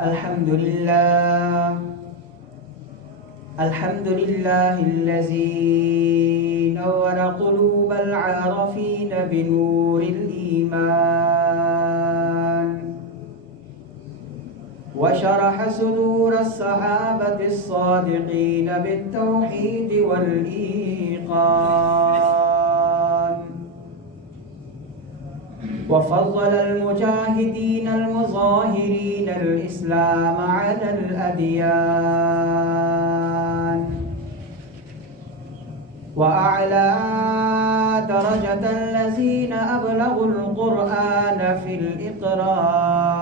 الحمد لله الذي نور قلوب العارفين بنور الإيمان وشرح صدور الصحابة الصادقين بالتوحيد والإيقان وفضل المجاهدين المظاهرين الإسلام على الأديان وأعلى درجة الذين أبلغوا القرآن في الإقران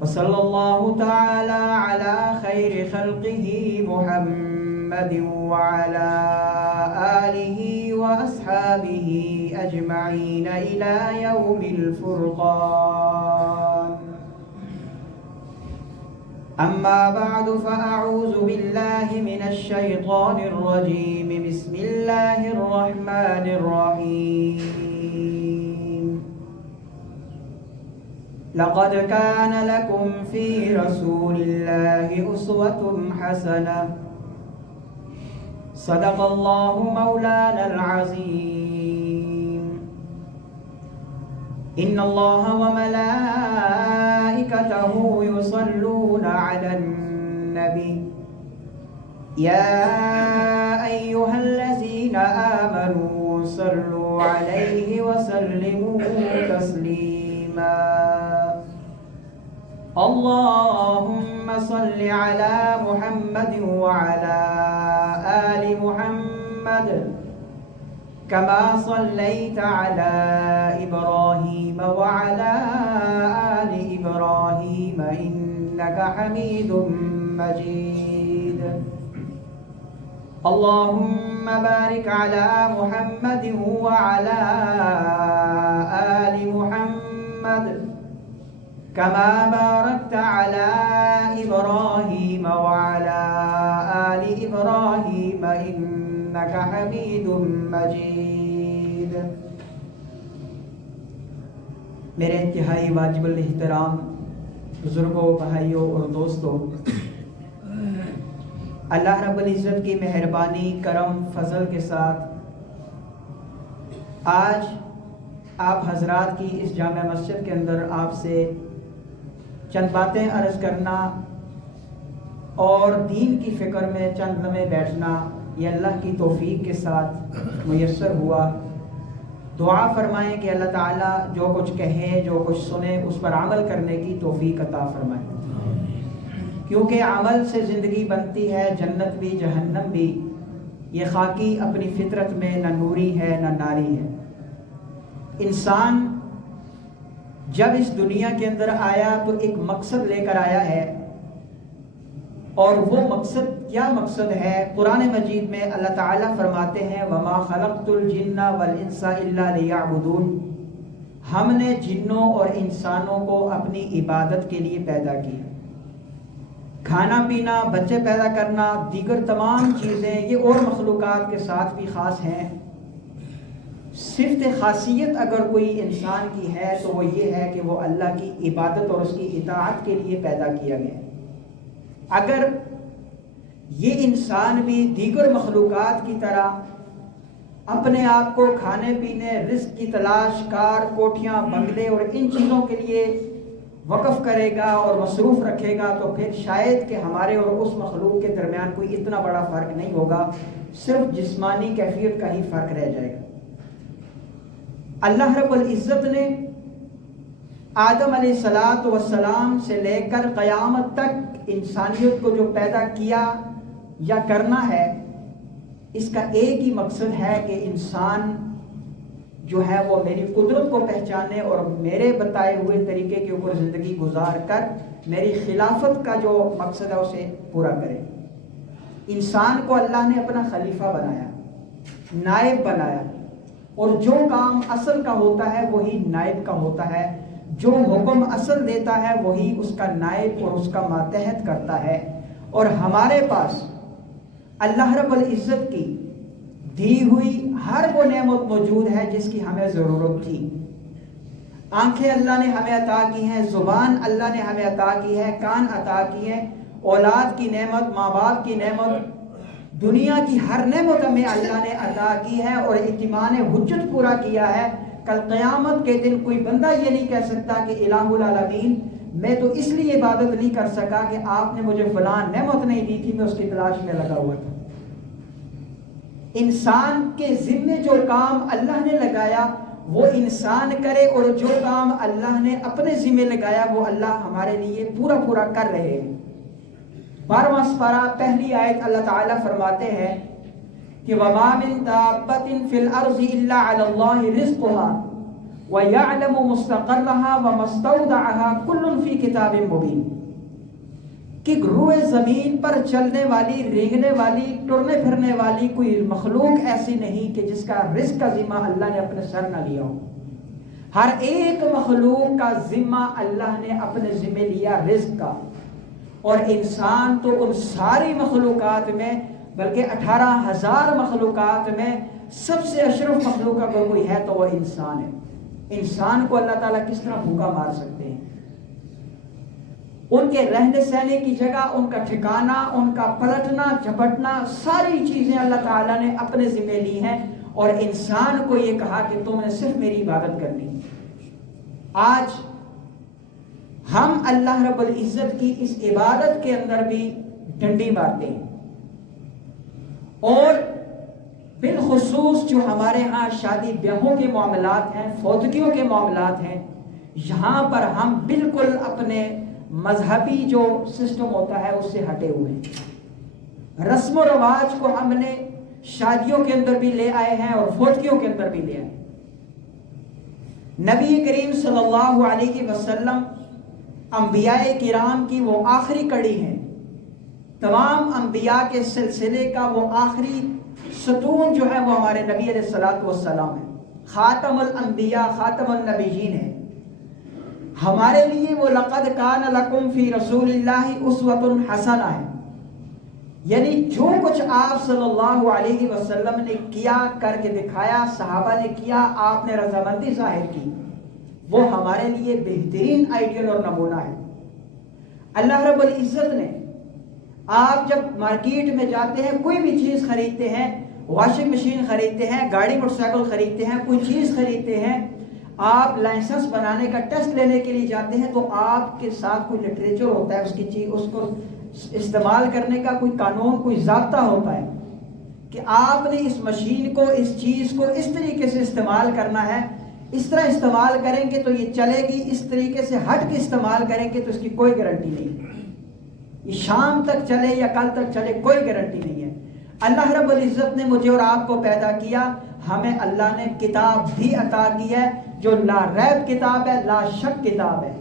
وصلى الله تعالى على خير خلقه محمد وعلى آله وأصحابه أجمعين إلى يوم الفرقان أما بعد فأعوذ بالله من الشيطان الرجيم بسم الله الرحمن الرحيم لقد كان لكم في رسول الله أسوة حسنة صدق الله مولانا العظيم إن الله وملائكته يصلون على النبي يا أيها الذين آمنوا صلوا عليه وسلموا تسليما اللهم صل على محمد وعلى آل محمد كما صليت على إبراهيم وعلى آل إبراهيم إنك حميد مجيد اللهم بارك على محمد وعلى آل محمد كما باركت على إبراهيم وعلى آل إبراهيم إنك حميد مجيد میرے انتہائی واجب الاحترام بزرگوں، بھائیوں اور دوستوں، اللہ رب العزت کی مہربانی، کرم، فضل کے ساتھ آج آپ حضرات کی اس جامع مسجد کے اندر آپ سے چند باتیں عرض کرنا اور دین کی فکر میں چند لمحے بیٹھنا یہ اللہ کی توفیق کے ساتھ میسر ہوا۔ دعا فرمائیں کہ اللہ تعالیٰ جو کچھ کہیں، جو کچھ سنیں، اس پر عمل کرنے کی توفیق عطا فرمائیں، کیونکہ عمل سے زندگی بنتی ہے، جنت بھی جہنم بھی۔ یہ خاکی اپنی فطرت میں نہ نوری ہے نہ ناری ہے۔ انسان جب اس دنیا کے اندر آیا تو ایک مقصد لے کر آیا ہے، اور وہ مقصد کیا مقصد ہے؟ قرآن مجید میں اللہ تعالیٰ فرماتے ہیں وَمَا خَلَقْتُ الْجِنَّ وَالْإِنسَ إِلَّا لِيَعْبُدُونَ، ہم نے جنوں اور انسانوں کو اپنی عبادت کے لیے پیدا کیا۔ کھانا پینا، بچے پیدا کرنا، دیگر تمام چیزیں یہ اور مخلوقات کے ساتھ بھی خاص ہیں۔ صفت خاصیت اگر کوئی انسان کی ہے تو وہ یہ ہے کہ وہ اللہ کی عبادت اور اس کی اطاعت کے لیے پیدا کیا گیا۔ اگر یہ انسان بھی دیگر مخلوقات کی طرح اپنے آپ کو کھانے پینے، رزق کی تلاش، کار، کوٹھیاں، بنگلے اور ان چیزوں کے لیے وقف کرے گا اور مصروف رکھے گا تو پھر شاید کہ ہمارے اور اس مخلوق کے درمیان کوئی اتنا بڑا فرق نہیں ہوگا، صرف جسمانی کیفیت کا ہی فرق رہ جائے گا۔ اللہ رب العزت نے آدم علیہ السلام سے لے کر قیامت تک انسانیت کو جو پیدا کیا یا کرنا ہے، اس کا ایک ہی مقصد ہے کہ انسان جو ہے وہ میری قدرت کو پہچانے اور میرے بتائے ہوئے طریقے کے اوپر زندگی گزار کر میری خلافت کا جو مقصد ہے اسے پورا کرے۔ انسان کو اللہ نے اپنا خلیفہ بنایا، نائب بنایا، اور جو کام اصل کا ہوتا ہے وہی نائب کا ہوتا ہے، جو حکم اصل دیتا ہے وہی اس کا نائب اور اس کا ماتحت کرتا ہے۔ اور ہمارے پاس اللہ رب العزت کی دی ہوئی ہر وہ نعمت موجود ہے جس کی ہمیں ضرورت تھی۔ آنکھیں اللہ نے ہمیں عطا کی ہیں، زبان اللہ نے ہمیں عطا کی ہے، کان عطا کی ہیں، اولاد کی نعمت، ماں باپ کی نعمت، دنیا کی ہر نعمت ہمیں اللہ نے عطا کی ہے اور اتمام حجت پورا کیا ہے۔ کل قیامت کے دن کوئی بندہ یہ نہیں کہہ سکتا کہ الہ العالمین میں تو اس لیے عبادت نہیں کر سکا کہ آپ نے مجھے فلان نعمت نہیں دی تھی، میں اس کی تلاش میں لگا ہوا تھا۔ انسان کے ذمے جو کام اللہ نے لگایا وہ انسان کرے، اور جو کام اللہ نے اپنے ذمے لگایا وہ اللہ ہمارے لیے پورا پورا کر رہے ہیں۔ 12واں سپارہ پہلی آیت اللہ تعالیٰ فرماتے ہیں کہ وَمَا مِن دَابَّةٍ فِي الْأَرْضِ إِلَّا عَلَى اللَّهِ رِزْقُهَا وَيَعْلَمُ مُسْتَقَرَّهَا وَمُسْتَوْدَعَهَا كُلٌّ فِي كِتَابٍ مُبِينٍ، کہ روئے زمین پر چلنے والی، رینگنے والی، ٹرنے پھرنے والی کوئی مخلوق ایسی نہیں کہ جس کا رزق کا ذمہ اللہ نے اپنے سر نہ لیا ہو۔ ہر ایک مخلوق کا ذمہ اللہ نے اپنے ذمہ لیا رزق کا، اور انسان تو ان ساری مخلوقات میں، بلکہ 18,000 مخلوقات میں سب سے اشرف مخلوق اگر کوئی ہے تو وہ انسان ہے۔ انسان کو اللہ تعالیٰ کس طرح بھوکا مار سکتے ہیں؟ ان کے رہنے سہنے کی جگہ، ان کا ٹھکانہ، ان کا پلٹنا جھپٹنا، ساری چیزیں اللہ تعالیٰ نے اپنے ذمہ لی ہیں، اور انسان کو یہ کہا کہ تم نے صرف میری عبادت کرنی۔ آج ہم اللہ رب العزت کی اس عبادت کے اندر بھی ڈنڈی مارتے ہیں، اور بالخصوص جو ہمارے ہاں شادی بیاہوں کے معاملات ہیں، فوتگیوں کے معاملات ہیں، یہاں پر ہم بالکل اپنے مذہبی جو سسٹم ہوتا ہے اس سے ہٹے ہوئے ہیں۔ رسم و رواج کو ہم نے شادیوں کے اندر بھی لے آئے ہیں اور فوتگیوں کے اندر بھی لے آئے۔ نبی کریم صلی اللہ علیہ وسلم انبیاء کرام کی وہ آخری کڑی ہیں، تمام انبیاء کے سلسلے کا وہ آخری ستون جو ہے وہ ہمارے نبی علیہ الصلوۃ والسلام ہے، خاتم الانبیاء، خاتم النبیین ہے۔ ہمارے لیے وہ لقد کان لکم فی رسول اللہ اسوۃ حسنہ ہے، یعنی جو کچھ آپ صلی اللہ علیہ وسلم نے کیا، کر کے دکھایا، صحابہ نے کیا، آپ نے رضامندی ظاہر کی، وہ ہمارے لیے بہترین آئیڈیل اور نمونہ ہے۔ اللہ رب العزت نے، آپ جب مارکیٹ میں جاتے ہیں، کوئی بھی چیز خریدتے ہیں، واشنگ مشین خریدتے ہیں، گاڑی موٹر سائیکل خریدتے ہیں، کوئی چیز خریدتے ہیں، آپ لائسنس بنانے کا ٹیسٹ لینے کے لیے جاتے ہیں، تو آپ کے ساتھ کوئی لٹریچر ہوتا ہے، اس کی چیز، اس کو استعمال کرنے کا کوئی قانون، کوئی ضابطہ ہوتا ہے کہ آپ نے اس مشین کو، اس چیز کو اس طریقے سے استعمال کرنا ہے، اس طرح استعمال کریں گے تو یہ چلے گی، اس طریقے سے ہٹ کے استعمال کریں گے تو اس کی کوئی گارنٹی نہیں، یہ شام تک چلے یا کل تک چلے کوئی گارنٹی نہیں ہے۔ اللہ رب العزت نے مجھے اور آپ کو پیدا کیا، ہمیں اللہ نے کتاب بھی عطا کی ہے جو لا ریب کتاب ہے، لا شک کتاب ہے،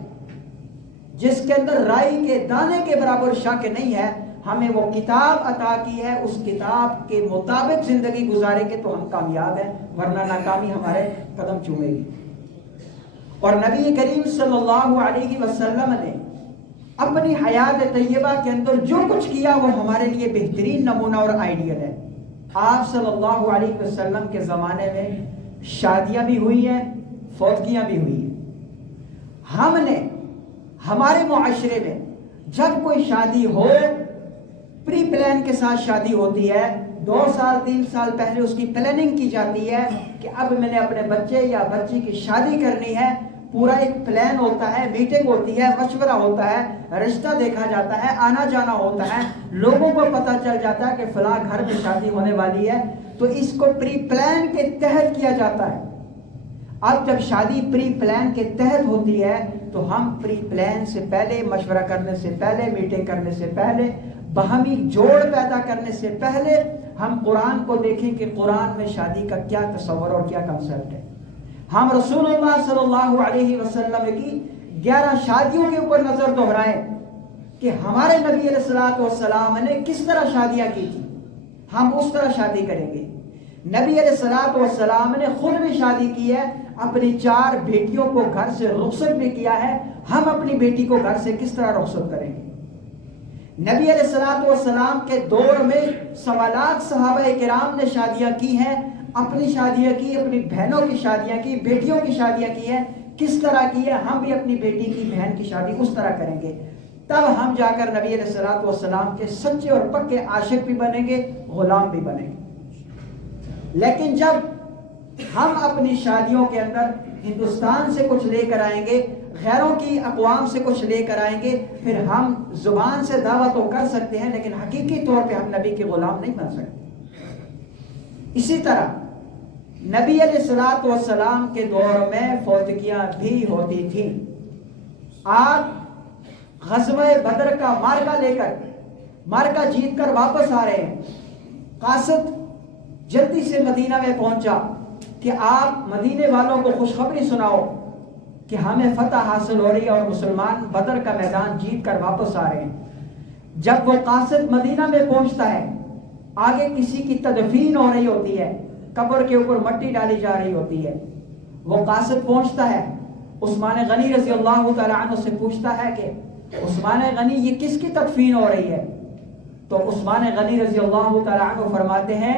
جس کے اندر رائی کے دانے کے برابر شک نہیں ہے۔ ہمیں وہ کتاب عطا کی ہے، اس کتاب کے مطابق زندگی گزاریں گے تو ہم کامیاب ہیں، ورنہ ناکامی ہمارے قدم چومے گی۔ اور نبی کریم صلی اللہ علیہ وسلم نے اپنی حیات طیبہ کے اندر جو کچھ کیا وہ ہمارے لیے بہترین نمونہ اور آئیڈیل ہے۔ آپ صلی اللہ علیہ وسلم کے زمانے میں شادیاں بھی ہوئی ہیں، فوتگیاں بھی ہوئی ہیں۔ ہم نے ہمارے معاشرے میں جب کوئی شادی ہو، پری پلان کے ساتھ شادی ہوتی ہے، 2 سال 3 سال پہلے اس کی پلاننگ کی جاتی ہے کہ اب میں نے اپنے بچے یا بچی کی شادی کرنی ہے، پورا ایک پلان ہوتا ہے، میٹنگ ہوتی ہے، مشورہ ہوتا ہے، رشتہ دیکھا جاتا ہے، آنا جانا ہوتا ہے، لوگوں کو پتہ چل جاتا ہے کہ فلاں گھر میں شادی ہونے والی ہے، تو اس کو پری پلان کے تحت کیا جاتا ہے۔ اب جب شادی پری پلان کے تحت ہوتی ہے تو ہم پری پلان سے پہلے، مشورہ کرنے سے پہلے، میٹنگ کرنے سے پہلے، باہمی جوڑ پیدا کرنے سے پہلے ہم قرآن کو دیکھیں کہ قرآن میں شادی کا کیا تصور اور کیا کنسپٹ ہے۔ ہم رسول اللہ صلی اللہ علیہ وسلم کی 11 شادیوں کے اوپر نظر دہرائیں کہ ہمارے نبی علیہ الصلوۃ والسلام نے کس طرح شادیاں کی تھی، ہم اس طرح شادی کریں گے۔ نبی علیہ الصلوۃ والسلام نے خود بھی شادی کی ہے، اپنی 4 بیٹیوں کو گھر سے رخصت بھی کیا ہے، ہم اپنی بیٹی کو گھر سے کس طرح رخصت کریں گے۔ نبی علیہ الصلوۃ والسلام کے دور میں 1.25 لاکھ صحابہ کرام نے شادیاں کی ہیں، اپنی شادیاں کی، اپنی بہنوں کی شادیاں کی، بیٹیوں کی شادیاں کی ہیں۔ کس طرح کی ہے، ہم بھی اپنی بیٹی کی بہن کی شادی اس طرح کریں گے، تب ہم جا کر نبی علیہ الصلوۃ والسلام کے سچے اور پکے عاشق بھی بنیں گے، غلام بھی بنیں گے۔ لیکن جب ہم اپنی شادیوں کے اندر ہندوستان سے کچھ لے کر آئیں گے، غیروں کی اقوام سے کچھ لے کر آئیں گے، پھر ہم زبان سے دعویٰ تو کر سکتے ہیں لیکن حقیقی طور پہ ہم نبی کے غلام نہیں بن سکتے۔ اسی طرح نبی علیہ الصلوۃ والسلام کے دور میں فوتگیاں بھی ہوتی تھیں۔ آپ غزوہ بدر کا مارکا لے کر، مارکا جیت کر واپس آ رہے ہیں، قاصد جلدی سے مدینہ میں پہنچا کہ آپ مدینے والوں کو خوشخبری سناؤ کہ ہمیں فتح حاصل ہو رہی ہے اور مسلمان بدر کا میدان جیت کر واپس آ رہے ہیں۔ جب وہ قاصد مدینہ میں پہنچتا ہے، آگے کسی کی تدفین ہو رہی ہوتی ہے، قبر کے اوپر مٹی ڈالی جا رہی ہوتی ہے، وہ قاصد پہنچتا ہے، عثمان غنی رضی اللہ تعالیٰ عنہ سے پوچھتا ہے کہ عثمان غنی یہ کس کی تدفین ہو رہی ہے؟ تو عثمان غنی رضی اللہ تعالیٰ عنہ فرماتے ہیں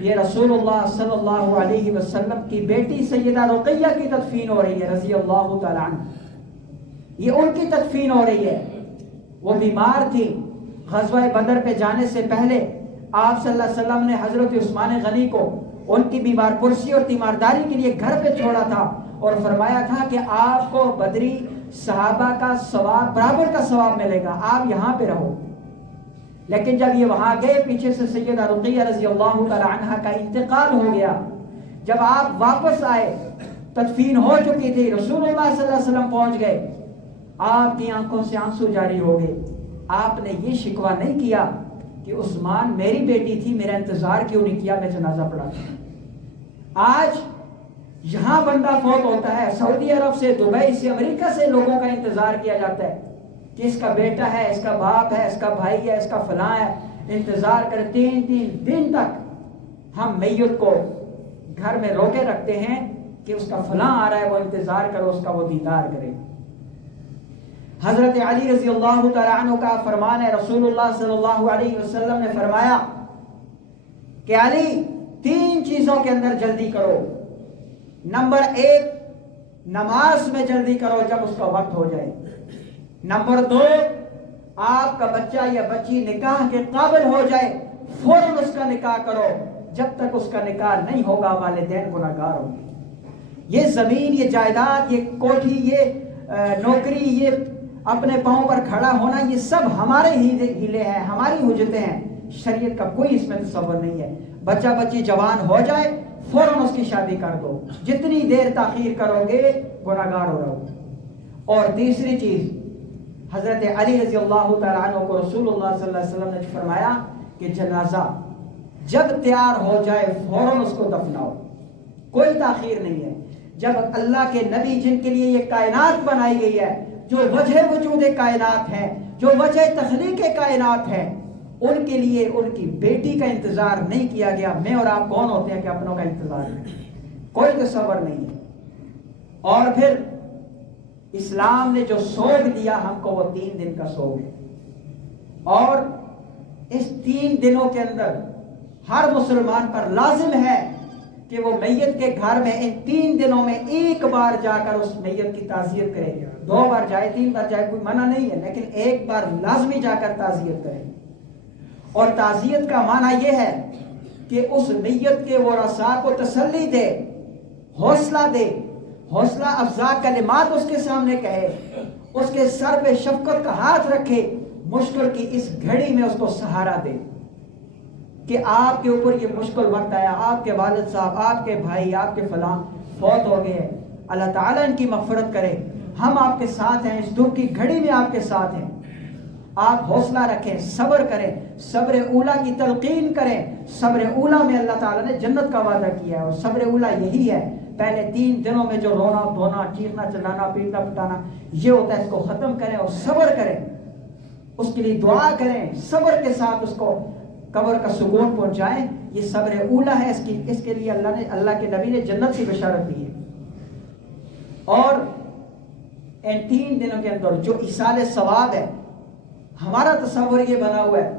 یہ رسول اللہ صلی اللہ علیہ وسلم کی بیٹی سیدہ رقیہ کی تدفین ہو رہی ہے رضی اللہ تعالیٰ عنہ، یہ ان کی تدفین ہو رہی ہے۔ وہ بیمار تھی، غزوہ بدر پہ جانے سے پہلے آپ صلی اللہ علیہ وسلم نے حضرت عثمان غنی کو ان کی بیمار پرسی اور تیمارداری کے لیے گھر پہ چھوڑا تھا اور فرمایا تھا کہ آپ کو بدری صحابہ کا ثواب برابر کا ثواب ملے گا، آپ یہاں پہ رہو۔ لیکن جب یہ وہاں گئے، پیچھے سے سیدہ رقیہ رضی اللہ تعالی عنہ کا انتقال ہو گیا۔ جب آپ واپس آئے، تدفین ہو چکی تھی، رسول اللہ صلی اللہ علیہ وسلم پہنچ گئے، آپ کی آنکھوں سے آنسو جاری ہو گئے۔ آپ نے یہ شکوہ نہیں کیا کہ عثمان میری بیٹی تھی، میرا انتظار کیوں نہیں کیا، میں جنازہ پڑھا تھا۔ آج یہاں بندہ فوت ہوتا ہے، سعودی عرب سے، دبئی سے، امریکہ سے لوگوں کا انتظار کیا جاتا ہے کہ اس کا بیٹا ہے، اس کا باپ ہے، اس کا بھائی ہے، اس کا فلاں ہے، انتظار کر 3 دن تک ہم میت کو گھر میں روکے رکھتے ہیں کہ اس کا فلاں آ رہا ہے، وہ انتظار کرو، اس کا وہ دیدار کرے۔ حضرت علی رضی اللہ تعالیٰ عنہ کا فرمان ہے، رسول اللہ صلی اللہ علیہ وسلم نے فرمایا کہ علی 3 چیزوں کے اندر جلدی کرو۔ نمبر 1، نماز میں جلدی کرو جب اس کا وقت ہو جائے۔ نمبر 2، آپ کا بچہ یا بچی نکاح کے قابل ہو جائے، فوراً اس کا نکاح کرو، جب تک اس کا نکاح نہیں ہوگا والدین گناہگار ہوں گے۔ یہ زمین، یہ جائیداد، یہ کوٹھی، یہ نوکری، یہ اپنے پاؤں پر کھڑا ہونا، یہ سب ہمارے ہیلے ہیں، ہماری حجتیں ہیں، شریعت کا کوئی اس میں تصور نہیں ہے۔ بچہ بچی جوان ہو جائے، فوراً اس کی شادی کر دو، جتنی دیر تاخیر کرو گے گناہگار ہو رہو۔ اور تیسری چیز، حضرت علی رضی اللہ تعالیٰ عنہ کو رسول اللہ صلی اللہ علیہ وسلم نے فرمایا کہ جنازہ جب تیار ہو جائے فوراً اس کو دفناؤ، کوئی تاخیر نہیں ہے۔ جب اللہ کے نبی جن کے لیے یہ کائنات بنائی گئی ہے، جو وجہ وجود کائنات ہے، جو وجہ تخلیق کائنات ہے، ان کے لیے ان کی بیٹی کا انتظار نہیں کیا گیا، میں اور آپ کون ہوتے ہیں کہ اپنوں کا انتظار کریں؟ کوئی تصور نہیں ہے۔ اور پھر اسلام نے جو سوگ دیا ہم کو، وہ 3 دن کا سوگ ہے، اور اس 3 دنوں کے اندر ہر مسلمان پر لازم ہے کہ وہ میت کے گھر میں ان 3 دنوں میں ایک بار جا کر اس میت کی تعزیت کرے۔ 2 بار جائے، 3 بار جائے، کوئی منع نہیں ہے، لیکن ایک بار لازمی جا کر تعزیت کرے۔ اور تعزیت کا معنی یہ ہے کہ اس میت کے ورثاء کو تسلی دے، حوصلہ دے، حوصلہ افزا کلمات اس کے سامنے کہے، اس کے سر پہ شفقت کا ہاتھ رکھے، مشکل کی اس گھڑی میں اس کو سہارا دے کہ آپ کے اوپر یہ مشکل وقت آیا، آپ کے والد صاحب، آپ کے بھائی، آپ کے فلاں فوت ہو گئے، اللہ تعالیٰ ان کی مغفرت کرے، ہم آپ کے ساتھ ہیں، اس دکھ کی گھڑی میں آپ کے ساتھ ہیں۔ آپ حوصلہ رکھیں، صبر کریں، صبر اولا کی تلقین کریں۔ صبر اولا میں اللہ تعالیٰ نے جنت کا وعدہ کیا ہے، اور صبر اولا یہی ہے، پہلے 3 دنوں میں جو رونا دھونا، چیخنا چلانا، پیٹنا پٹانا یہ ہوتا ہے، اس کو ختم کریں اور صبر کریں، اس کے لیے دعا کریں، صبر کے ساتھ اس کو قبر کا سکون پہنچائیں۔ یہ صبر اولا ہے، اس کے لیے اللہ کے نبی نے جنت کی بشارت دی ہے۔ اور ان 3 دنوں کے اندر جو ایصال ثواب ہے، ہمارا تصور یہ بنا ہوا ہے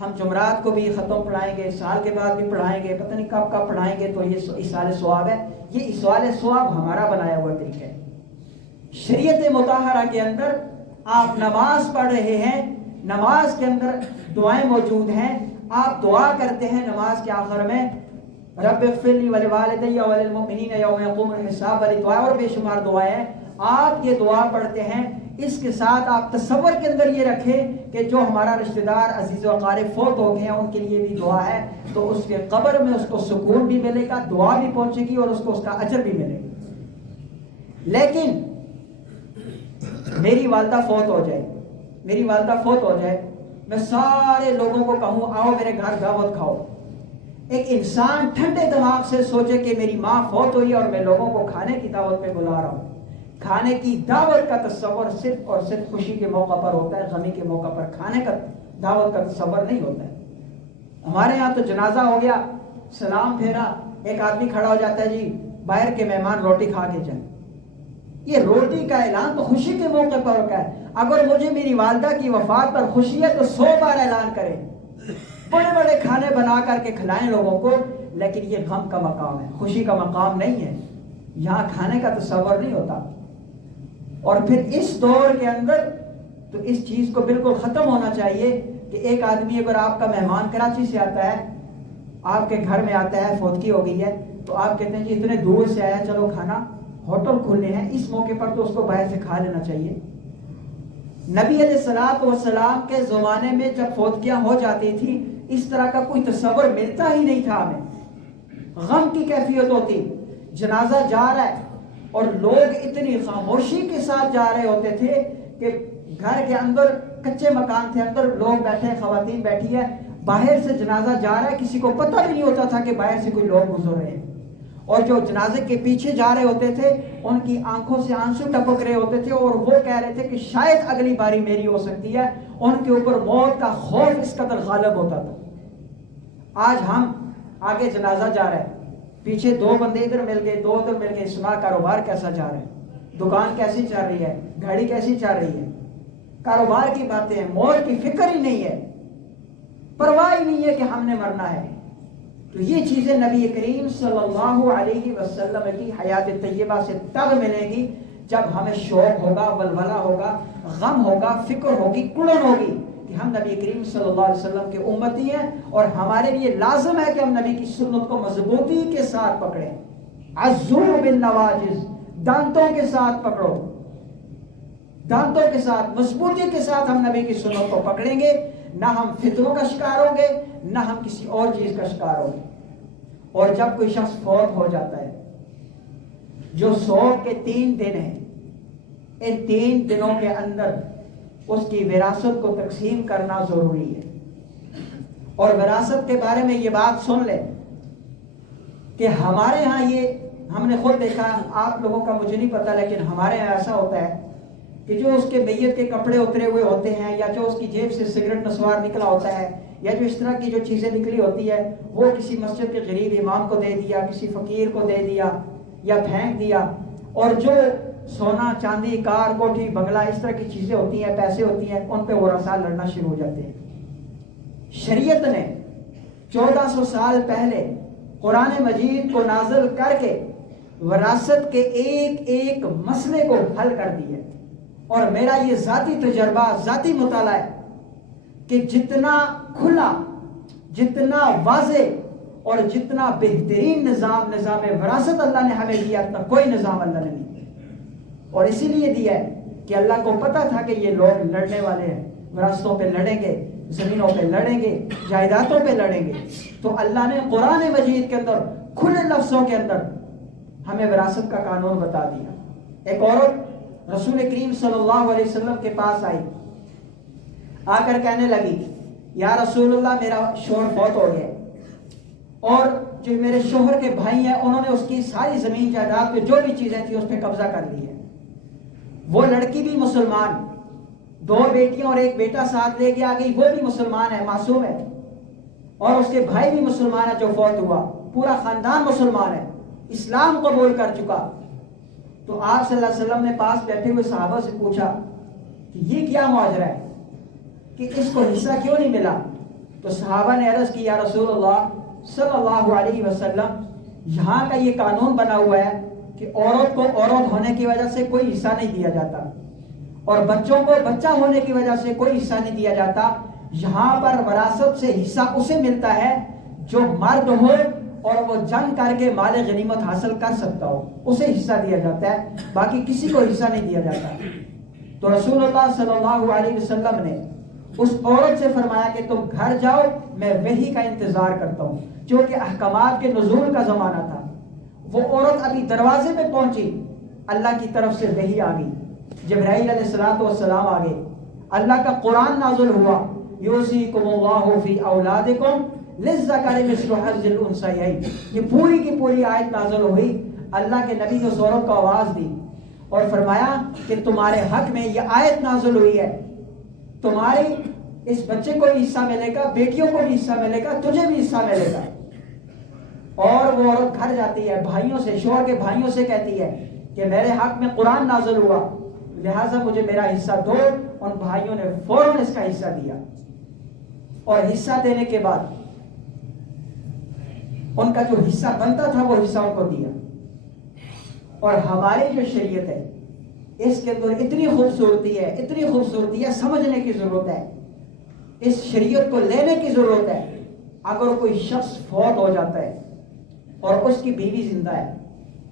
ہم جمعرات کو بھی ختم پڑھائیں گے، سال کے بعد بھی پڑھائیں گے، پتہ نہیں کب پڑھائیں گے، تو یہ ایصال ثواب ہے۔ یہ ایصال ثواب ہمارا بنایا ہوا طریقہ ہے، شریعت مطہرہ کے اندر آپ نماز پڑھ رہے ہیں، نماز کے اندر دعائیں موجود ہیں، آپ دعا کرتے ہیں نماز کے آخر میں رب اغفر لی ولوالدی وللمؤمنین یوم یقوم الحساب والی دعا، اور بے شمار دعائیں ہیں، آپ یہ دعا پڑھتے ہیں۔ اس کے ساتھ آپ تصور کے اندر یہ رکھیں کہ جو ہمارا رشتہ دار عزیز و اقارب فوت ہو گئے ہیں ان کے لیے بھی دعا ہے، تو اس کے قبر میں اس کو سکون بھی ملے گا، دعا بھی پہنچے گی اور اس کو اس کا اجر بھی ملے گا۔ لیکن میری والدہ فوت ہو جائے، میری والدہ فوت ہو جائے، میں سارے لوگوں کو کہوں آؤ میرے گھر دعوت کھاؤ۔ ایک انسان ٹھنڈے دماغ سے سوچے کہ میری ماں فوت ہوئی اور میں لوگوں کو کھانے کی دعوت پہ بلا رہا ہوں۔ کھانے کی دعوت کا تصور صرف اور صرف خوشی کے موقع پر ہوتا ہے، غمی کے موقع پر کھانے کا دعوت کا تصور نہیں ہوتا ہے۔ ہمارے یہاں تو جنازہ ہو گیا، سلام پھیرا، ایک آدمی کھڑا ہو جاتا ہے جی باہر کے مہمان روٹی کھا کے جائیں۔ یہ روٹی کا اعلان تو خوشی کے موقع پر ہوتا ہے۔ اگر مجھے میری والدہ کی وفات پر خوشی ہے تو 100 بار اعلان کریں، بڑے بڑے کھانے بنا کر کے کھلائیں لوگوں کو، لیکن یہ غم کا مقام ہے، خوشی کا مقام نہیں ہے، یہاں کھانے کا تصور نہیں ہوتا۔ اور پھر اس دور کے اندر تو اس چیز کو بالکل ختم ہونا چاہیے کہ ایک آدمی اگر آپ کا مہمان کراچی سے آتا ہے، آپ کے گھر میں آتا ہے، فوتگی ہو گئی ہے، تو آپ کہتے ہیں جی اتنے دور سے آیا، چلو کھانا ہوٹل کھلنے ہیں، اس موقع پر تو اس کو باہر سے کھا لینا چاہیے۔ نبی علیہ الصلوۃ والسلام کے زمانے میں جب فوتگیاں ہو جاتی تھی اس طرح کا کوئی تصور ملتا ہی نہیں تھا ہمیں، غم کی کیفیت ہوتی، جنازہ جا رہا ہے اور لوگ اتنی خاموشی کے ساتھ جا رہے ہوتے تھے کہ گھر کے اندر کچے مکان تھے، اندر لوگ بیٹھے ہیں، خواتین بیٹھی ہے، باہر سے جنازہ جا رہا ہے، کسی کو پتہ بھی نہیں ہوتا تھا کہ باہر سے کوئی لوگ گزر رہے ہیں، اور جو جنازے کے پیچھے جا رہے ہوتے تھے ان کی آنکھوں سے آنسو ٹپک رہے ہوتے تھے اور وہ کہہ رہے تھے کہ شاید اگلی باری میری ہو سکتی ہے، ان کے اوپر موت کا خوف اس قدر غالب ہوتا تھا۔ آج ہم آگے جنازہ جا رہے ہیں، پیچھے 2 بندے ادھر مل گئے، 2 ادھر مل گئے، سنا کاروبار کیسا جا رہا ہے، دکان کیسی چل رہی ہے، گھڑی کیسی چل رہی ہے، کاروبار کی باتیں ہیں، موت کی فکر ہی نہیں ہے، پرواہ ہی نہیں ہے کہ ہم نے مرنا ہے۔ تو یہ چیزیں نبی کریم صلی اللہ علیہ وسلم کی حیات طیبہ سے تب ملے گی جب ہمیں شوق ہوگا، ولولہ ہوگا، غم ہوگا، فکر ہوگی، کڑن ہوگی کہ ہم نبی کریم صلی اللہ علیہ وسلم کے امتی ہیں اور ہمارے لیے لازم ہے کہ ہم نبی کی سنت کو مضبوطی کے ساتھ پکڑیں۔ عضوا بالنواجذ، دانتوں کے ساتھ پکڑو، دانتوں کے ساتھ، مضبوطی کے ساتھ ہم نبی کی سنت کو پکڑیں گے، نہ ہم فتنوں کا شکار ہوں گے، نہ ہم کسی اور چیز کا شکار ہوں گے۔ اور جب کوئی شخص فوت ہو جاتا ہے، جو 100 کے 3 دن ہیں، ان 3 دنوں کے اندر اس کی وراثت کو تقسیم کرنا ضروری ہے۔ اور وراثت کے بارے میں یہ بات سن لیں کہ ہمارے ہاں یہ ہم نے خود دیکھا، آپ لوگوں کا مجھے نہیں پتا، لیکن ہمارے ہاں ایسا ہوتا ہے کہ جو اس کے میت کے کپڑے اترے ہوئے ہوتے ہیں، یا جو اس کی جیب سے سگریٹ نسوار نکلا ہوتا ہے، یا جو اس طرح کی جو چیزیں نکلی ہوتی ہے، وہ کسی مسجد کے غریب امام کو دے دیا، کسی فقیر کو دے دیا یا پھینک دیا، اور جو سونا چاندی کار کوٹھی بنگلہ اس طرح کی چیزیں ہوتی ہیں، پیسے ہوتی ہیں، ان پہ ورثاء لڑنا شروع ہو جاتے ہیں۔ شریعت نے 1400 سال پہلے قرآن مجید کو نازل کر کے وراثت کے ایک ایک مسئلے کو حل کر دیا ہے، اور میرا یہ ذاتی تجربہ، ذاتی مطالعہ ہے کہ جتنا کھلا، جتنا واضح اور جتنا بہترین نظام وراثت اللہ نے ہمیں دیا، اتنا کوئی نظام اللہ نے نہیں دیا۔ اور اسی لیے دیا ہے کہ اللہ کو پتا تھا کہ یہ لوگ لڑنے والے ہیں، وراثتوں پہ لڑیں گے، زمینوں پہ لڑیں گے، جائیدادوں پہ لڑیں گے، تو اللہ نے قرآن مجید کے اندر کھلے لفظوں کے اندر ہمیں وراثت کا قانون بتا دیا۔ ایک عورت رسول کریم صلی اللہ علیہ وسلم کے پاس آئی، آ کر کہنے لگی یا رسول اللہ میرا شوہر فوت ہو گیا، اور جو میرے شوہر کے بھائی ہیں انہوں نے اس کی ساری زمین جائیداد پہ جو بھی چیزیں تھیں اس پہ قبضہ کر لی ہے۔ وہ لڑکی بھی مسلمان، 2 بیٹیاں اور 1 بیٹا ساتھ لے کے آ گئی، وہ بھی مسلمان ہے، معصوم ہے، اور اس کے بھائی بھی مسلمان ہے جو فوت ہوا، پورا خاندان مسلمان ہے، اسلام قبول کر چکا۔ تو آپ صلی اللہ علیہ وسلم نے پاس بیٹھے ہوئے صحابہ سے پوچھا کہ یہ کیا معاجرہ ہے کہ اس کو حصہ کیوں نہیں ملا؟ تو صحابہ نے عرض کی یا رسول اللہ صلی اللہ علیہ وسلم، یہاں کا یہ قانون بنا ہوا ہے کہ کہ عورت کو عورت ہونے کی وجہ سے کوئی حصہ نہیں دیا جاتا اور بچوں کو بچہ ہونے کی وجہ سے کوئی حصہ نہیں دیا جاتا. یہاں پر وراثت سے حصہ اسے ملتا ہے جو مرد ہو اور وہ جنگ کر کے مال غنیمت حاصل کر سکتا ہو, اسے حصہ دیا جاتا ہے, باقی کسی کو حصہ نہیں دیا جاتا. تو رسول اللہ صلی اللہ علیہ وسلم نے اس عورت سے فرمایا کہ تم گھر جاؤ, میں وحی کا انتظار کرتا ہوں. چونکہ احکامات کے نزول کا زمانہ تھا, وہ عورت ابھی دروازے پہ پہنچی, اللہ کی طرف سے وحی آ گئی, جبرائیل علیہ السلام آ گئے, اللہ کا قرآن نازل ہوا, یوصیکم اللہ فی اولادکم للذکر مثل حظ الانثیین. یہ پوری کی پوری آیت نازل ہوئی. اللہ کے نبی نے اس عورت کو آواز دی اور فرمایا کہ تمہارے حق میں یہ آیت نازل ہوئی ہے, تمہارے اس بچے کو بھی حصہ ملے گا, بیٹیوں کو بھی حصہ ملے گا, تجھے بھی حصہ ملے گا. اور وہ عورت گھر جاتی ہے, بھائیوں سے, شوہر کے بھائیوں سے کہتی ہے کہ میرے حق میں قرآن نازل ہوا, لہٰذا مجھے میرا حصہ دو. ان بھائیوں نے فوراً اس کا حصہ دیا اور حصہ دینے کے بعد ان کا جو حصہ بنتا تھا وہ حصہ ان کو دیا. اور ہماری جو شریعت ہے اس کے اندر اتنی خوبصورتی ہے, اتنی خوبصورتی ہے, سمجھنے کی ضرورت ہے, اس شریعت کو لینے کی ضرورت ہے. اگر کوئی شخص فوت ہو جاتا ہے اور اس کی بیوی زندہ ہے,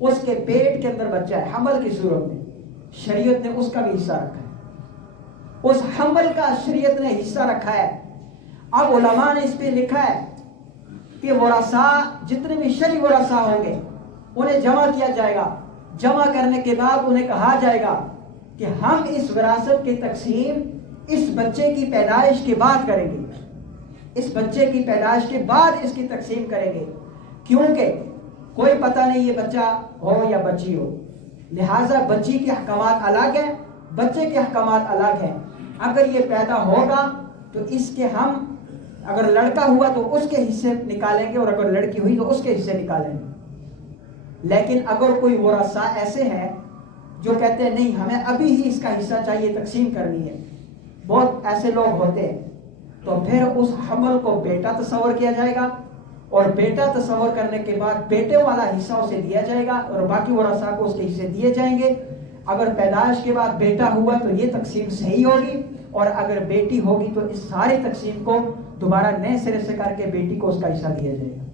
اس کے پیٹ کے اندر بچہ ہے حمل کی صورت میں, شریعت نے اس کا بھی حصہ رکھا ہے, اس حمل کا شریعت نے حصہ رکھا ہے. اب علماء نے اس پہ لکھا ہے کہ ورثاء جتنے بھی شرعی ورثاء ہوں گے انہیں جمع کیا جائے گا. جمع کرنے کے بعد انہیں کہا جائے گا کہ ہم اس وراثت کی تقسیم اس بچے کی پیدائش کے بعد کریں گے, اس بچے کی پیدائش کے بعد اس کی تقسیم کریں گے, کیونکہ کوئی پتہ نہیں یہ بچہ ہو یا بچی ہو, لہٰذا بچی کے احکامات الگ ہیں, بچے کے احکامات الگ ہیں. اگر یہ پیدا ہوگا تو اس کے ہم, اگر لڑکا ہوا تو اس کے حصے نکالیں گے اور اگر لڑکی ہوئی تو اس کے حصے نکالیں گے. لیکن اگر کوئی ورثاء ایسے ہیں جو کہتے ہیں نہیں ہمیں ابھی ہی اس کا حصہ چاہیے, تقسیم کرنی ہے, بہت ایسے لوگ ہوتے ہیں, تو پھر اس حمل کو بیٹا تصور کیا جائے گا اور بیٹا تصور کرنے کے بعد بیٹے والا حصہ اسے دیا جائے گا اور باقی ورثاء کو اس کے حصے دیے جائیں گے. اگر پیدائش کے بعد بیٹا ہوا تو یہ تقسیم صحیح ہوگی, اور اگر بیٹی ہوگی تو اس ساری تقسیم کو دوبارہ نئے سرے سے کر کے بیٹی کو اس کا حصہ دیا جائے گا.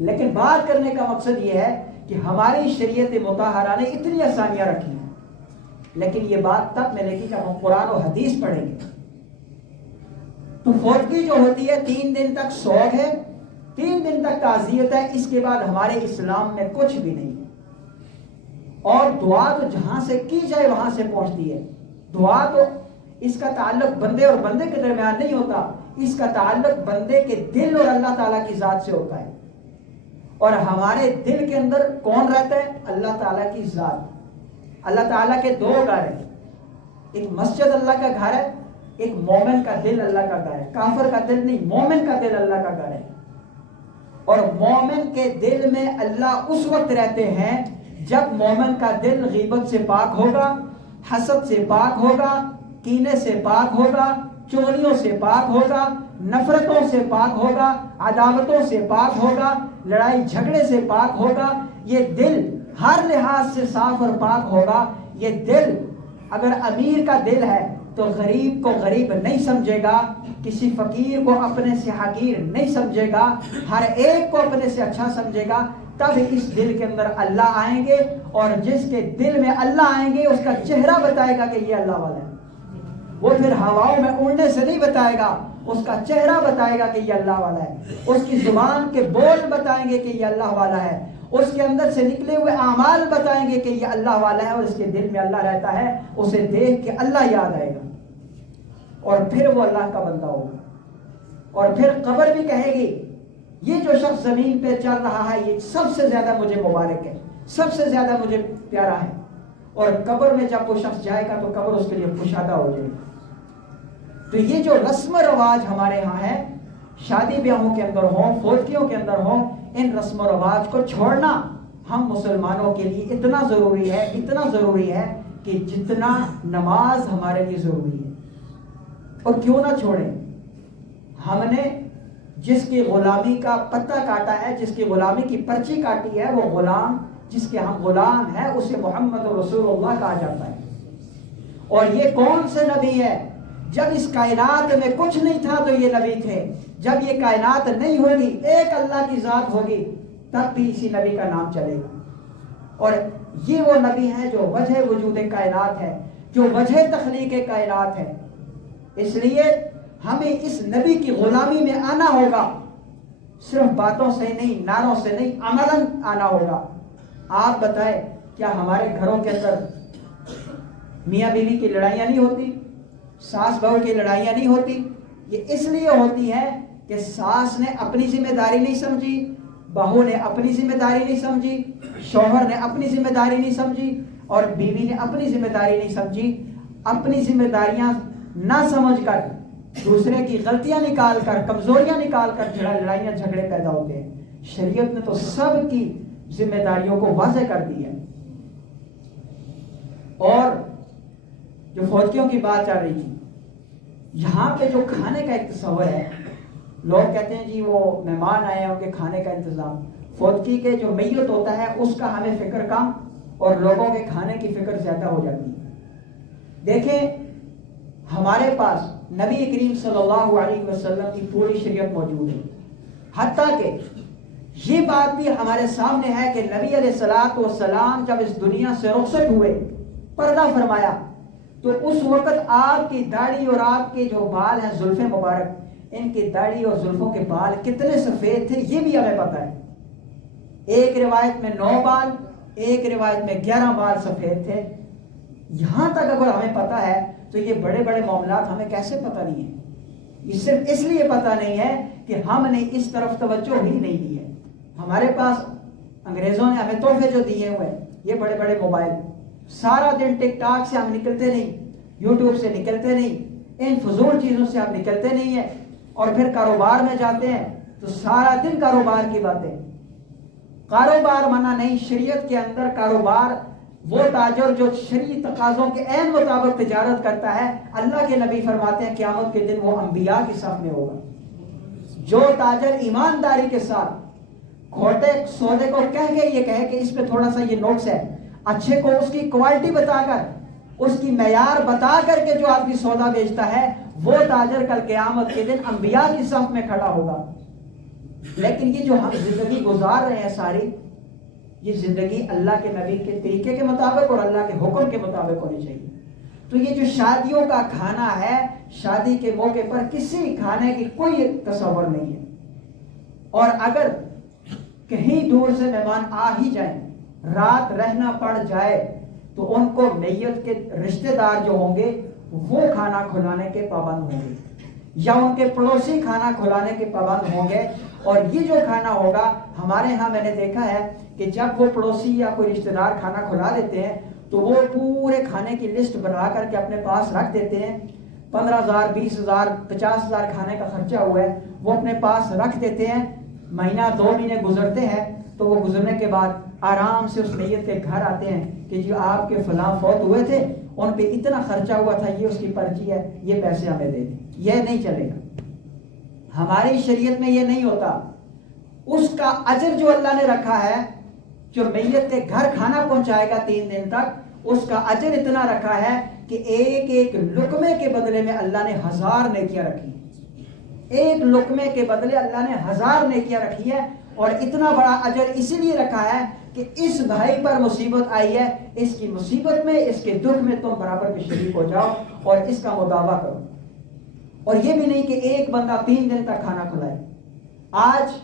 لیکن بات کرنے کا مقصد یہ ہے کہ ہماری شریعت مطہرہ نے اتنی آسانیاں رکھی ہیں, لیکن یہ بات تب ملے گی کہ ہم قرآن و حدیث پڑھیں گے. تو فوتگی جو ہوتی ہے 3 دن تک سوگ ہے, 3 دن تک تعزیت ہے, اس کے بعد ہمارے اسلام میں کچھ بھی نہیں. اور دعا تو جہاں سے کی جائے وہاں سے پہنچتی ہے. دعا تو اس کا تعلق بندے اور بندے کے درمیان نہیں ہوتا, اس کا تعلق بندے کے دل اور اللہ تعالیٰ کی ذات سے ہوتا ہے. اور ہمارے دل کے اندر کون رہتا ہے؟ اللہ تعالیٰ کی ذات. اللہ تعالیٰ کے 2 گھر ہیں, ایک مسجد اللہ کا گھر ہے, ایک مومن کا دل اللہ کا گھر ہے. کافر کا دل نہیں, مومن کا دل اللہ کا گھر ہے. اور مومن کے دل میں اللہ اس وقت رہتے ہیں جب مومن کا دل غیبت سے پاک ہوگا, حسد سے پاک ہوگا, کینے سے پاک ہوگا, چغلیوں سے پاک ہوگا, نفرتوں سے پاک ہوگا, عداوتوں سے پاک ہوگا, لڑائی جھگڑے سے پاک ہوگا. یہ دل ہر لحاظ سے صاف اور پاک ہوگا. یہ دل اگر امیر کا دل ہے تو غریب کو غریب نہیں سمجھے گا, کسی فقیر کو اپنے سے حقیر نہیں سمجھے گا, ہر ایک کو اپنے سے اچھا سمجھے گا. تب اس دل کے اندر اللہ آئیں گے, اور جس کے دل میں اللہ آئیں گے اس کا چہرہ بتائے گا کہ یہ اللہ والا ہے. وہ پھر ہواؤں میں اڑنے سے نہیں بتائے گا, اس کا چہرہ بتائے گا کہ یہ اللہ والا ہے. اس کی زبان کے بول بتائیں گے کہ یہ اللہ والا ہے, اس کے اندر سے نکلے ہوئے اعمال بتائیں گے کہ یہ اللہ والا ہے, اور اس کے دل میں اللہ رہتا ہے. اسے دیکھ کے اللہ یاد آئے گا اور پھر وہ اللہ کا بندہ ہوگا. اور پھر قبر بھی کہے گی یہ جو شخص زمین پہ چل رہا ہے یہ سب سے زیادہ مجھے مبارک ہے, سب سے زیادہ مجھے پیارا ہے. اور قبر میں جب وہ شخص جائے گا تو قبر اس کے لیے کشادہ ہو جائے گی. تو یہ جو رسم و رواج ہمارے ہاں ہے, شادی بیاہوں کے اندر ہوں, فوتگیوں کے اندر ہوں, ان رسم و رواج کو چھوڑنا ہم مسلمانوں کے لیے اتنا ضروری ہے, اتنا ضروری ہے کہ جتنا نماز ہمارے لیے ضروری ہے. اور کیوں نہ چھوڑیں. ہم نے جس کی غلامی کا پتہ کاٹا ہے, جس کی غلامی کی پرچی کاٹی ہے, وہ غلام جس کے ہم غلام ہیں اسے محمد رسول اللہ کہا جاتا ہے۔ اور یہ کون سے نبی ہے؟ جب اس کائنات میں کچھ نہیں تھا تو یہ نبی تھے، جب یہ کائنات نہیں ہوگی، ایک اللہ کی ذات ہوگی، تب بھی اسی نبی کا نام چلے گا۔ اور یہ وہ نبی ہے جو وجہ وجود کائنات ہے، جو وجہ تخلیق کائنات ہے۔ اس لیے ہمیں اس نبی کی غلامی میں آنا ہوگا، صرف باتوں سے نہیں، نعروں سے نہیں، عملاً آنا ہوگا۔ آپ بتائیں، کیا ہمارے گھروں کے اندر میاں بیوی کی لڑائیاں نہیں ہوتی؟ ساس بہو کی لڑائیاں نہیں ہوتی؟ یہ اس لیے ہوتی ہے کہ ساس نے اپنی ذمہ داری نہیں سمجھی، بہو نے اپنی ذمہ داری نہیں سمجھی، شوہر نے اپنی ذمہ داری نہیں سمجھی، اور بیوی نے اپنی ذمہ داری نہیں سمجھی۔ اپنی ذمہ داریاں نہ سمجھ کر، دوسرے کی غلطیاں نکال کر، کمزوریاں نکال کر لڑائیاں جھگڑے پیدا ہوتے ہیں۔ شریعت نے تو سب کی ذمہ داریوں کو واضح کر دی ہے۔ اور جو فوتیوں کی بات چل رہی تھی، یہاں پہ جو کھانے کا ایک تصور ہے، لوگ کہتے ہیں جی وہ مہمان آئے ہیں ان کے کھانے کا انتظام، فوتگی کے جو میت ہوتا ہے اس کا ہمیں فکر کم اور لوگوں کے کھانے کی فکر زیادہ ہو جاتی ہے۔ دیکھیں، ہمارے پاس نبی کریم صلی اللہ علیہ وسلم کی پوری شریعت موجود ہے، حتیٰ کہ یہ بات بھی ہمارے سامنے ہے کہ نبی علیہ الصلوۃ والسلام جب اس دنیا سے رخصت ہوئے، پردہ فرمایا، تو اس وقت آپ کی داڑھی اور آپ کے جو بال ہیں زلفیں مبارک، ان کی داڑھی اور زلفوں کے بال کتنے سفید تھے یہ بھی ہمیں پتہ ہے۔ ایک روایت میں 9 بال، ایک روایت میں 11 بال سفید تھے۔ یہاں تک اگر ہمیں پتہ ہے تو یہ بڑے بڑے معاملات ہمیں کیسے پتہ نہیں ہے؟ یہ صرف اس لیے پتہ نہیں ہے کہ ہم نے اس طرف توجہ ہی نہیں دی ہے۔ ہمارے پاس انگریزوں نے ہمیں تحفے جو دیے ہوئے، یہ بڑے بڑے موبائل، سارا دن ٹک ٹاک سے ہم نکلتے نہیں، یوٹیوب سے نکلتے نہیں، ان فضول چیزوں سے ہم نکلتے نہیں ہیں، اور پھر کاروبار میں جاتے ہیں تو سارا دن کاروبار کی باتیں۔ کاروبار منع نہیں، شریعت کے اندر کاروبار وہ تاجر جو شرعی تقاضوں کے عین مطابق تجارت کرتا ہے، اللہ کے نبی فرماتے ہیں قیامت کے دن وہ انبیاء کی صف میں ہوگا۔ جو تاجر ایمانداری کے ساتھ کھوٹے سودے کو کہہ کے یہ کہے کہ اس پہ تھوڑا سا یہ نوٹس ہے، اچھے کو اس کی کوالٹی بتا کر، اس کی معیار بتا کر کے جو آدمی سودا بیچتا ہے، وہ تاجر کل قیامت کے دن انبیاء کی صف میں کھڑا ہوگا۔ لیکن یہ جو ہم زندگی گزار رہے ہیں ساری، یہ زندگی اللہ کے نبی کے طریقے کے مطابق اور اللہ کے حکم کے مطابق ہونی چاہیے۔ تو یہ جو شادیوں کا کھانا ہے، شادی کے موقع پر کسی کھانے کی کوئی تصور نہیں ہے۔ اور اگر کہیں دور سے مہمان آ ہی جائیں، رات رہنا پڑ جائے، تو ان کو میت کے رشتہ دار جو ہوں گے وہ کھانا کھلانے کے پابند ہوں گے، یا ان کے پڑوسی کھانا کھلانے کے پابند ہوں گے۔ اور یہ جو کھانا ہوگا، ہمارے ہاں میں نے دیکھا ہے کہ جب وہ پڑوسی یا کوئی رشتہ دار کھانا کھلا لیتے ہیں تو وہ پورے کھانے کی لسٹ بنا کر کے اپنے پاس رکھ دیتے ہیں۔ 15,000 20,000 50,000 کھانے کا خرچہ ہوا ہے، وہ اپنے پاس رکھ دیتے ہیں۔ مہینہ 2 مہینے گزرتے ہیں تو وہ گزرنے کے بعد آرام سے اس میت کے گھر آتے ہیں کہ جی آپ کے فلاں فوت ہوئے تھے، ان پہ اتنا خرچہ ہوا تھا، یہ اس کی پرچی ہے، یہ پیسے ہمیں دے دیں۔ یہ نہیں چلے گا، ہماری شریعت میں یہ نہیں ہوتا۔ اس کا اجر جو اللہ نے رکھا ہے، جو میت کے گھر کھانا پہنچائے گا 3 دن تک، اس کا اجر اتنا رکھا ہے کہ ایک ایک لقمے کے بدلے میں اللہ نے 1000 نیکیاں رکھی ہیں۔ ایک لقمے کے بدلے اللہ نے 1000 نیکیاں رکھی ہے۔ اور اتنا بڑا اجر اسی لیے رکھا ہے کہ اس بھائی پر مصیبت آئی ہے، اس کی مصیبت میں، اس کے دکھ میں تم برابر کے شریک ہو جاؤ اور اس کا مداوع کرو۔ اور یہ بھی نہیں کہ ایک بندہ 3 دن تک کھانا کھلائے۔ آج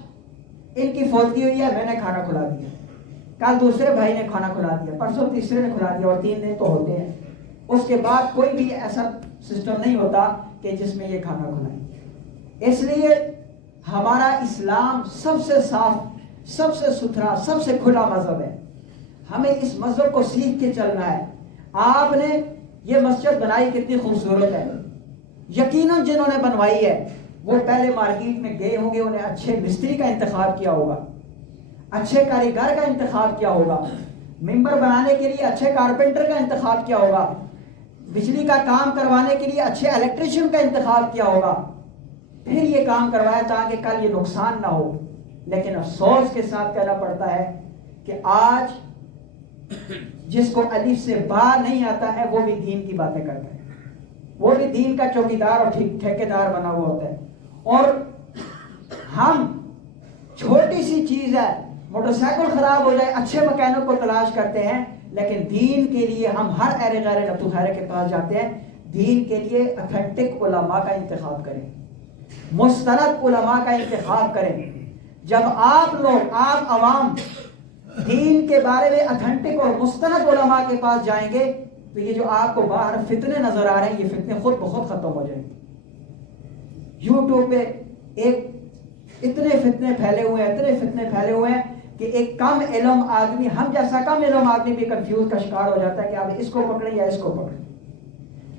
ان کی فوتگی ہوئی ہے، میں نے کھانا کھلا دیا، کل دوسرے بھائی نے کھانا کھلا دیا، پرسوں تیسرے نے کھلا دیا، اور 3 دن تو ہوتے ہیں۔ اس کے بعد کوئی بھی ایسا سسٹم نہیں ہوتا کہ جس میں یہ کھانا کھلائے۔ اس لیے ہمارا اسلام سب سے صاف، سب سے ستھرا، سب سے کھلا مذہب ہے۔ ہمیں اس مذہب کو سیکھ کے چلنا ہے۔ آپ نے یہ مسجد بنائی کتنی خوبصورت ہے، یقیناً جنہوں نے بنوائی ہے وہ پہلے مارکیٹ میں گئے ہوں گے، انہیں اچھے مستری کا انتخاب کیا ہوگا، اچھے کاریگر کا انتخاب کیا ہوگا، ممبر بنانے کے لیے اچھے کارپینٹر کا انتخاب کیا ہوگا، بجلی کا کام کروانے کے لیے اچھے الیکٹریشین کا انتخاب کیا ہوگا، پھر یہ کام کروایا تاکہ کل یہ نقصان نہ ہو۔ لیکن افسوس کے ساتھ کہنا پڑتا ہے کہ آج جس کو الف سے با نہیں آتا ہے وہ بھی دین کی باتیں کرتا ہے، وہ بھی دین کا چوکیدار اور ٹھیکیدار بنا ہوا ہوتا ہے. اور ہم چھوٹی سی چیز ہے، موٹر سائیکل خراب ہو جائے اچھے مکینک کو تلاش کرتے ہیں، لیکن دین کے لیے ہم ہر ایرے غیر نتو خیرے کے پاس جاتے ہیں. دین کے لیے اتھینٹک علماء کا انتخاب کریں، مستند علماء کا انتخاب کریں. جب آپ لوگ، آپ عوام دین کے بارے میں اتھینٹک اور مستند علماء کے پاس جائیں گے تو یہ جو آپ کو باہر فتنے نظر آ رہے ہیں یہ فتنے خود بخود ختم ہو جائیں گے. یوٹیوب پہ اتنے فتنے پھیلے ہوئے ہیں کہ ایک کم علم آدمی، ہم جیسا کم علم آدمی بھی کنفیوز کا شکار ہو جاتا ہے کہ آپ اس کو پکڑیں یا اس کو پکڑیں.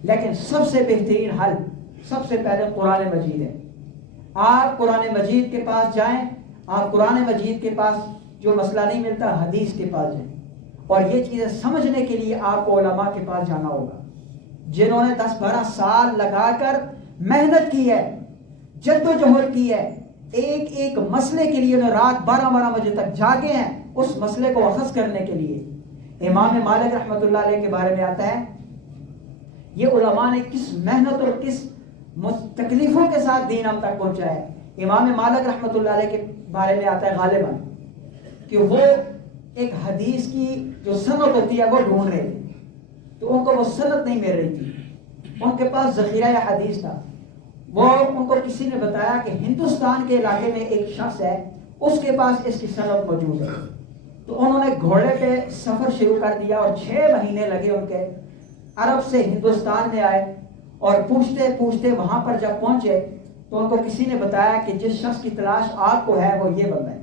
لیکن سب سے بہترین حل سب سے پہلے قرآن مجید ہے. آپ قرآن مجید کے پاس جائیں، آپ قرآن مجید کے پاس جو مسئلہ نہیں ملتا حدیث کے پاس جائیں. اور یہ چیزیں سمجھنے کے لیے آپ کو علماء کے پاس جانا ہوگا جنہوں نے 10-12 سال لگا کر محنت کی ہے، جد و جہد کی ہے. ایک مسئلے کے لیے انہوں رات 12 بجے تک جاگے ہیں اس مسئلے کو اخذ کرنے کے لیے. امام مالک رحمۃ اللہ علیہ کے بارے میں آتا ہے یہ علماء نے کس محنت اور کس تکلیفوں کے ساتھ دین ہم تک پہنچا ہے. امام مالک رحمۃ اللہ علیہ کے بارے میں آتا ہے غالباً کہ وہ ایک حدیث کی جو سند ہوتی ہے وہ ڈھونڈ رہے تھے، تو ان کو وہ سند نہیں مل رہی تھی. ان کے پاس ذخیرہ یا حدیث تھا. وہ ان کو کسی نے بتایا کہ ہندوستان کے علاقے میں ایک شخص ہے اس کے پاس اس کی سند موجود ہے. تو انہوں نے گھوڑے پہ سفر شروع کر دیا اور 6 مہینے لگے ان کے. عرب سے ہندوستان میں آئے اور پوچھتے پوچھتے وہاں پر جب پہنچے تو ان کو کسی نے بتایا کہ جس شخص کی تلاش آپ کو ہے وہ یہ بندہ ہے.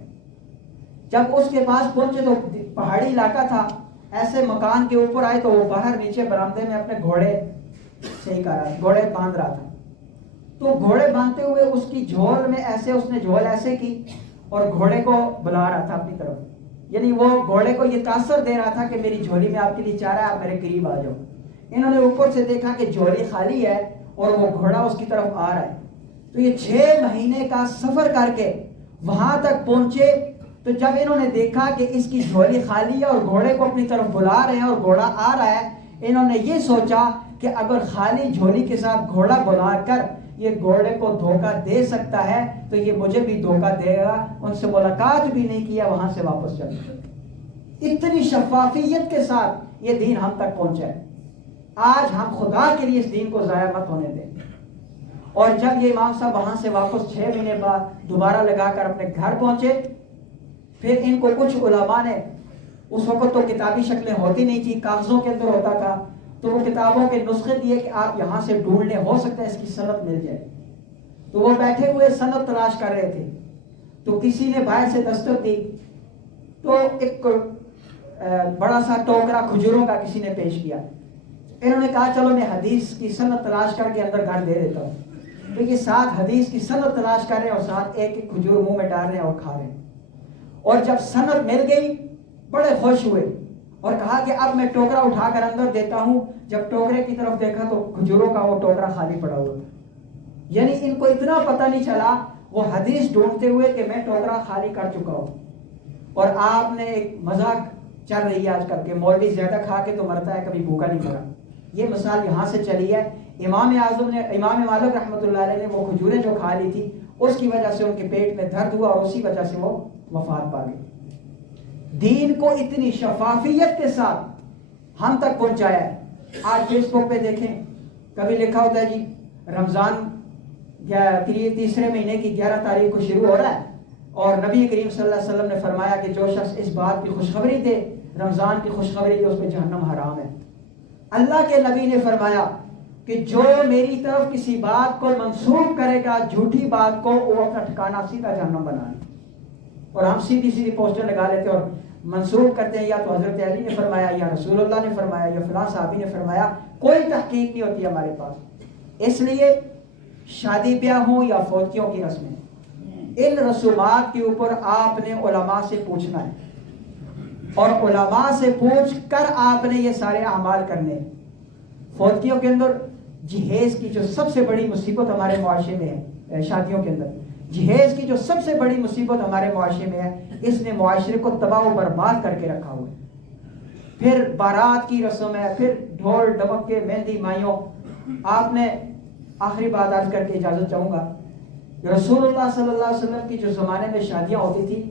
جب اس کے پاس پہنچے تو پہاڑی علاقہ تھا، ایسے مکان کے اوپر آئے تو وہ باہر نیچے برآمدے میں اپنے گھوڑے صحیح کر رہا تھا، گھوڑے باندھ رہا تھا. تو گھوڑے باندھتے ہوئے اس کی جھول میں ایسے اس نے جھول ایسے کی اور گھوڑے کو بلا رہا تھا اپنی طرف. یعنی وہ گھوڑے کو یہ تاثر دے رہا تھا کہ میری جھولی میں آپ کے لیے چارہ ہے، آپ میرے قریب آ جاؤ. انہوں نے اوپر سے دیکھا کہ جھولی خالی ہے اور وہ گھوڑا اس کی طرف آ رہا ہے. تو یہ 6 مہینے کا سفر کر کے وہاں تک پہنچے. تو جب انہوں نے دیکھا کہ اس کی جھولی خالی ہے اور گھوڑے کو اپنی طرف بلا رہے ہیں اور گھوڑا آ رہا ہے، انہوں نے یہ سوچا کہ اگر خالی جھولی کے ساتھ گھوڑا بلا کر یہ گھوڑے کو دھوکہ دے سکتا ہے تو یہ مجھے بھی دھوکہ دے گا. ان سے ملاقات بھی نہیں کیا، وہاں سے واپس چل گئے. اتنی شفافیت کے ساتھ یہ دین ہم تک پہنچا ہے. آج ہم خدا کے لیے اس دین کو ضائع مت ہونے دیں. اور جب یہ امام صاحب وہاں سے واپس 6 مہینے بعد دوبارہ لگا کر اپنے گھر پہنچے، پھر ان کو کچھ علماء نے، اس وقت تو کتابی شکلیں ہوتی نہیں تھی، کاغذوں کے اندر ہوتا تھا، تو وہ کتابوں کے نسخے دیے کہ آپ یہاں سے ڈھونڈ لیں، ہو سکتا ہے اس کی سند مل جائے. تو وہ بیٹھے ہوئے سند تلاش کر رہے تھے. تو کسی نے باہر سے دستک دی تو ایک بڑا سا ٹوکرا کھجوروں کا کسی نے پیش کیا. انہوں نے کہا چلو میں حدیث کی سند تلاش کر کے اندر گھر دے دیتا ہوں. تو یہ 7 حدیث کی سند تلاش کر رہے ہیں اور 7 ایک کھجور منہ میں ڈال رہے ہیں اور کھا رہے ہیں. اور جب سند مل گئی بڑے خوش ہوئے اور کہا کہ اب میں ٹوکرا اٹھا کر اندر دیتا ہوں. جب ٹوکرے کی طرف دیکھا تو کھجوروں کا وہ ٹوکرا خالی پڑا ہوا تھا. یعنی ان کو اتنا پتہ نہیں چلا وہ حدیث ڈھونڈتے ہوئے کہ میں ٹوکرا خالی کر چکا ہوں. اور آپ نے ایک مذاق چل رہی ہے آج کل کہ مولوی زیادہ کھا کے تو مرتا ہے، کبھی بھوکا نہیں مرا. یہ مثال یہاں سے چلی ہے. امام اعظم نے، امام مالک رحمۃ اللہ علیہ نے وہ کھجوریں جو کھا لی تھی اس کی وجہ سے ان کے پیٹ میں درد ہوا اور اسی وجہ سے وہ وفات پا گئی. دین کو اتنی شفافیت کے ساتھ ہم تک پہنچایا ہے. آج فیس بک پہ دیکھیں کبھی لکھا ہوتا ہے جی رمضان 3 مہینے کی 11 تاریخ کو شروع ہو رہا ہے اور نبی کریم صلی اللہ علیہ وسلم نے فرمایا کہ جو شخص اس بات کی خوشخبری دے، رمضان کی خوشخبری دے، اس پہ جہنم حرام ہے. اللہ کے نبی نے فرمایا کہ جو میری طرف کسی بات کو منسوخ کرے گا، جھوٹی بات کو، وہ اپنا ٹھکانہ سیدھا جہنم بنا لے. اور ہم سیدھی پوسٹر لگا لیتے اور منسوخ کرتے ہیں یا تو حضرت علی نے فرمایا یا رسول اللہ نے فرمایا یا فلاں صحابی نے فرمایا. کوئی تحقیق نہیں ہوتی ہمارے پاس. اس لیے شادی بیاہ ہوں یا فوتیوں کی رسمیں، ان رسومات کے اوپر آپ نے علماء سے پوچھنا ہے اور علماء سے پوچھ کر آپ نے یہ سارے اعمال کرنے. فوتیوں کے اندر جہیز کی جو سب سے بڑی مصیبت ہمارے معاشرے میں ہے، شادیوں کے اندر جہیز کی جو سب سے بڑی مصیبت ہمارے معاشرے میں ہے، اس نے معاشرے کو تباہ و برباد کر کے رکھا ہوا ہے. پھر بارات کی رسم ہے، پھر ڈھول ڈمک کے مہندی مائیوں. آپ نے آخری بات عرض کر کے اجازت چاہوں گا. رسول اللہ صلی اللہ علیہ وسلم کی جو زمانے میں شادیاں ہوتی تھی،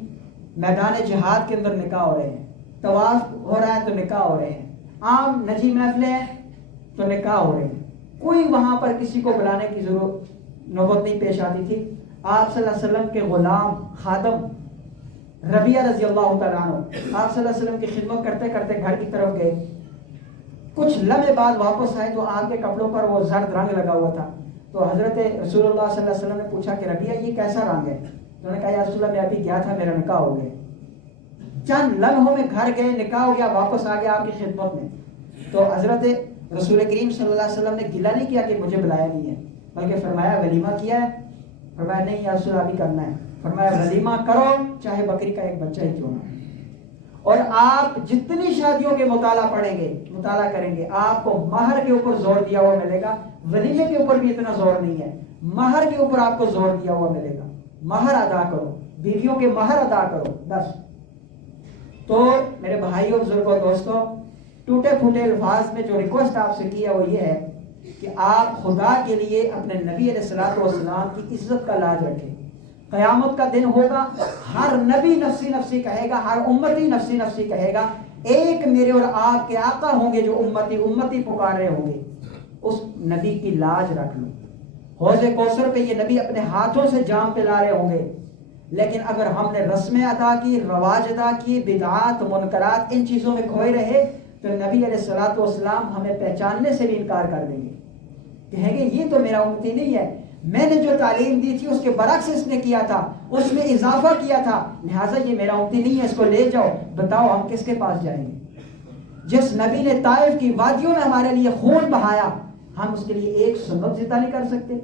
میدان جہاد کے اندر نکاح ہو رہے ہیں، طواف ہو رہا ہے تو نکاح ہو رہے ہیں، عام نجی محفلیں ہیں تو نکاح ہو رہے ہیں. کوئی وہاں پر کسی کو بلانے کی ضرورت نوبت نہیں پیش آتی تھی. آپ صلی اللہ علیہ وسلم کے غلام خادم ربیعہ رضی اللہ تعالیٰ عنہ آپ صلی اللہ علیہ وسلم کی خدمت کرتے کرتے گھر کی طرف گئے. کچھ لمحے بعد واپس آئے تو آپ کے کپڑوں پر وہ زرد رنگ لگا ہوا تھا. تو حضرت رسول اللہ صلی اللہ علیہ وسلم نے پوچھا کہ ربیعہ یہ کیسا رنگ ہے؟ انہوں نے کہا یا رسول اللہ میں ابھی گیا تھا، میرا نکاح ہو گیا. چند لمحوں میں گھر گئے، نکاح ہو گیا، واپس آ گیا آپ کی خدمت میں. تو حضرت رسول کریم صلی اللہ علیہ وسلم نے گلہ نہیں کیا کہ مجھے بلایا نہیں ہے، بلکہ فرمایا ولیمہ کیا ہے؟ فرمایا نہیں یا رسول اللہ ابھی کرنا ہے. فرمایا ولیمہ کرو چاہے بکری کا ایک بچہ ہی کیوں نہ. اور آپ جتنی شادیوں کے مطالعہ کریں گے آپ کو مہر کے اوپر زور دیا ہوا ملے گا. ولیمے کے اوپر بھی اتنا زور نہیں ہے، مہر کے اوپر آپ کو زور دیا ہوا ملے گا. مہر ادا کرو، بیویوں کے مہر ادا کرو بس. تو میرے بھائیوں بزرگوں دوستوں، ٹوٹے پھوٹے الفاظ میں جو ریکویسٹ آپ سے کی ہے وہ یہ ہے کہ آپ خدا کے لیے اپنے نبی علیہ الصلوۃ والسلام کی عزت کا لاج رکھیں. قیامت کا دن ہوگا، ہر نبی نفسی نفسی کہے گا، ہر امتی نفسی نفسی کہے گا. ایک میرے اور آپ کے آقا ہوں گے جو امتی امتی پکار رہے ہوں گے. اس نبی کی لاج رکھ لو. حوض کوثر پہ یہ نبی اپنے ہاتھوں سے جام پلا رہے ہوں گے. لیکن اگر ہم نے رسمیں ادا کی، رواج ادا کی، بدعات منکرات ان چیزوں میں کھوئے رہے تو نبی علیہ الصلوۃ والسلام ہمیں پہچاننے سے بھی انکار کر دیں گے. کہیں گے یہ تو میرا امتی نہیں ہے، میں نے جو تعلیم دی تھی اس کے برعکس اس نے کیا تھا، اس میں اضافہ کیا تھا، لہٰذا یہ میرا امتی نہیں ہے، اس کو لے جاؤ. بتاؤ ہم کس کے پاس جائیں گے؟ جس نبی نے طائف کی وادیوں میں ہمارے لیے خون بہایا، ہم اس کے لیے ایک سنت زندہ نہیں کر سکتے؟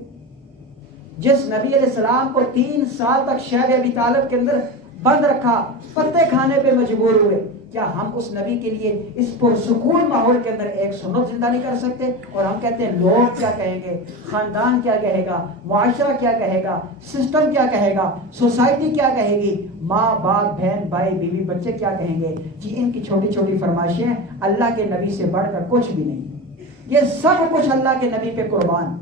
جس نبی علیہ السلام کو 3 سال تک شیب ابی طالب کے اندر بند رکھا، پتے کھانے پہ مجبور ہوئے، کیا ہم اس نبی کے لیے اس پرسکون ماحول کے اندر ایک سنت زندہ نہیں کر سکتے؟ اور ہم کہتے ہیں لوگ کیا کہیں گے، خاندان کیا کہے گا، معاشرہ کیا کہے گا، سسٹم کیا کہے گا، سوسائٹی کیا کہے گی، ماں باپ بہن بھائی بیوی بچے کیا کہیں گے؟ جی ان کی چھوٹی چھوٹی فرمائشیں اللہ کے نبی سے بڑھ کر کچھ بھی نہیں. یہ سب کچھ اللہ کے نبی پہ قربان.